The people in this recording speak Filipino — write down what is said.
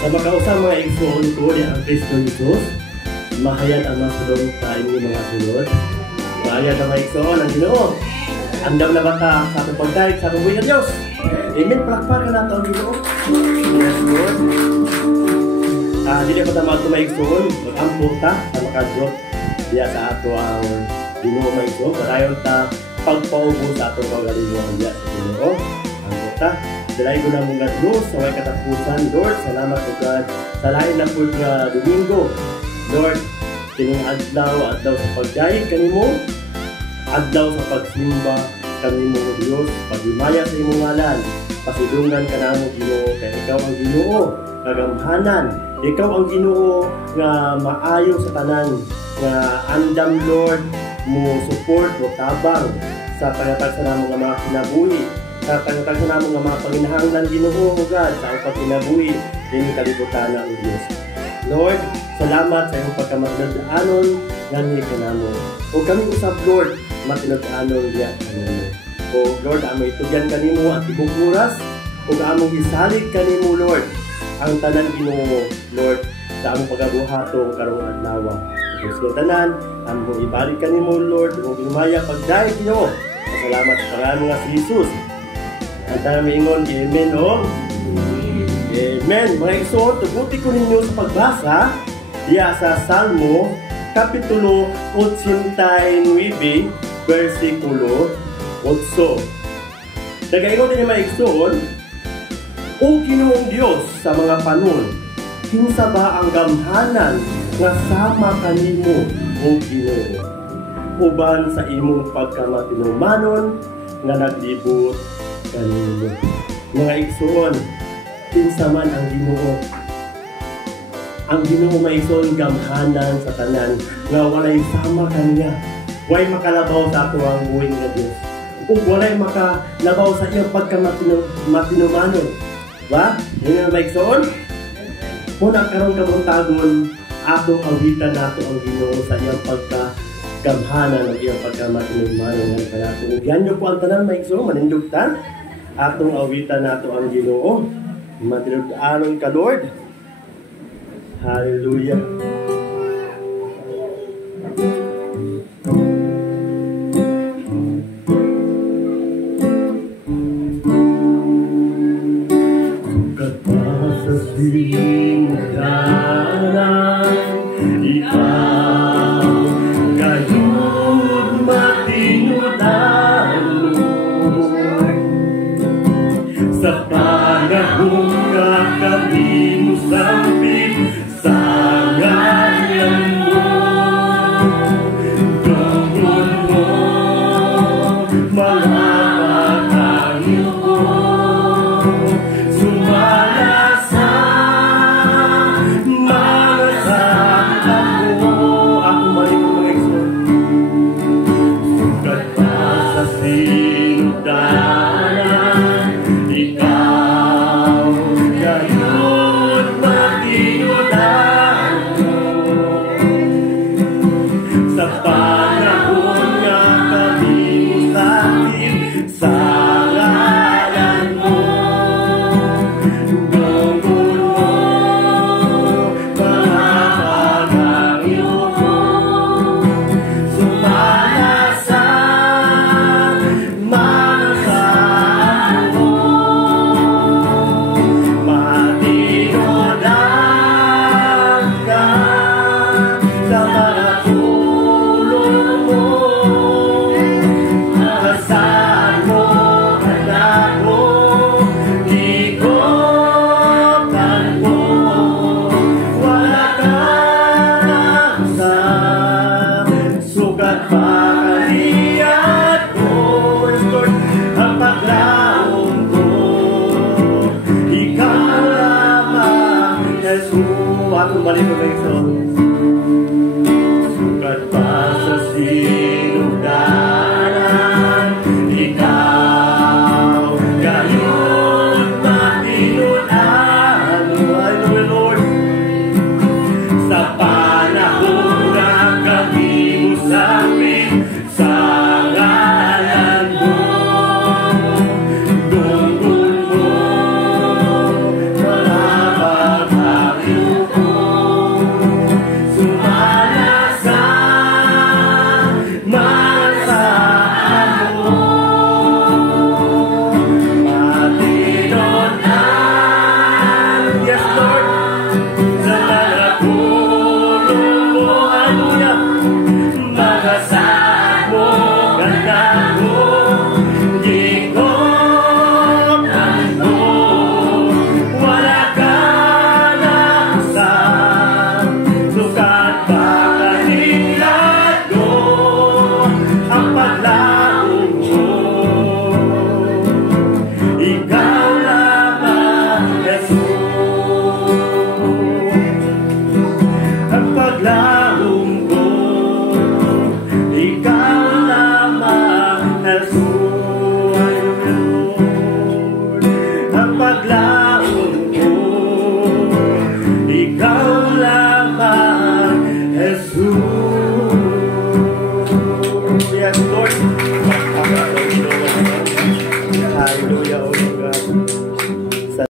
Sa makausa mga igsoon ko ni ang Kristo Jesus, mahayag ang masudong sa inyong mga sunod. Mahayag ang mga igsoon ang Ginoo. Andam na bata sa atong pagdayeg sa atong buhay ng Diyos. Amen. Palakpakan nato ang Ginoo. Yes, Lord. Dili pa ta mga igsoon, mag-ampo ta sa makadiyot diya sa ato ang Ginoo mga igsoon. Marayon ta pagpaubo sa atong kaugalingon diya sa Ginoo. Ampo ta. Dalay ko na mong Diyos sa may katapusan. Lord, salamat po God. Sa lain na po nga Domingo. Lord, kining adlaw sa pagdayeg kanimo, adlaw sa pagsimba kanimo Dios, pagimaya sa imong ngalan, pasidungan ka namo Ginoo, kay ikaw ang Ginoo kagamhanan, ikaw ang Ginoo nga maayo sa tanan, nga andam Lord mo support mo tabang sa pangatag sa namo nga mga kinabuhi, sa pangatag sa namo nga mga panginahanglan Ginoo God sa ang pagkinabuhi dinhi kalibutan ang Dios. Lord, salamat sa iyong pagkamatnod-anon ngani kanamo. O kami usab Lord, matnod-anon diya kanimo. O Lord, amay tugyan kanimo at ibong oras, o among isalig kanimo Lord, ang tanan Ginoo Lord, sa among pagabuhato karong adlaw. Gusto tanan, among ibalik kanimo Lord, o gimaya pagdayeg Ginoo. Salamat sa pangalan nga si Jesus. Ang tanan miingon, amen o. Amen. Mga igsoon, tuguti ko ninyo sa pagbasa diya sa Salmo Kapitulo 89, versikulo 8. Nagaingon din mga igsoon, O Ginoong Dios sa mga panon, kinsa ba ang gamhanan nga sama kanimo, O Ginoo? Uban sa imong pagkamatinumanon nga naglibot kanimo. Mga igsoon, kinsa man ang Ginoo. Ang Ginoo maison gamhanan sa tanan nga walay sama kanya. Way makalabaw sa ato ang buhay nga Dios. Ug walay makalabaw sa iyang pagkamatinumanon. Ba? Dili na maigsoon? Muna karon kabuntagon atong awitan nato ang Ginoo sa iyang pagkagamhanan ng iyang pagkamatinumanon nga kanato. Ug yan yo po ang tanan maigsoon manindugtan atong awitan nato ang Ginoo. Matinod-anon ka, Lord. Hallelujah. Kapag sa simulanan, ikaw gayon matinod-anon sa panahon nga kami mo sampit sa ngalan mo. Tungkol mo, mga pagkayo ko, sumalasa, malasang ako. Ako maling mga igsoon. Sukat pa sa sinugdanan, ikaw gayon matinod-anon sa panahon nga kami sakit sa ngalan mo. Tungkol mo, mga pagkayo ko, sumalasa, malasang ako. Matinodan ka sa mga tulong mo. Asahan mo, anak mo, ikotan mo. Wala kang sa sukat pakaliyat ko. Lord, ang paglaon ko, ikaw lamang, Jesus. Ako balik ko kayo sa sukat pa sa sinugdanan, ikaw gayon matinod-anon. I know you, Lord. Sa panahon nga kami mo sapit sa ngalan mo. Tungkol mo, mga pagkayo naglaho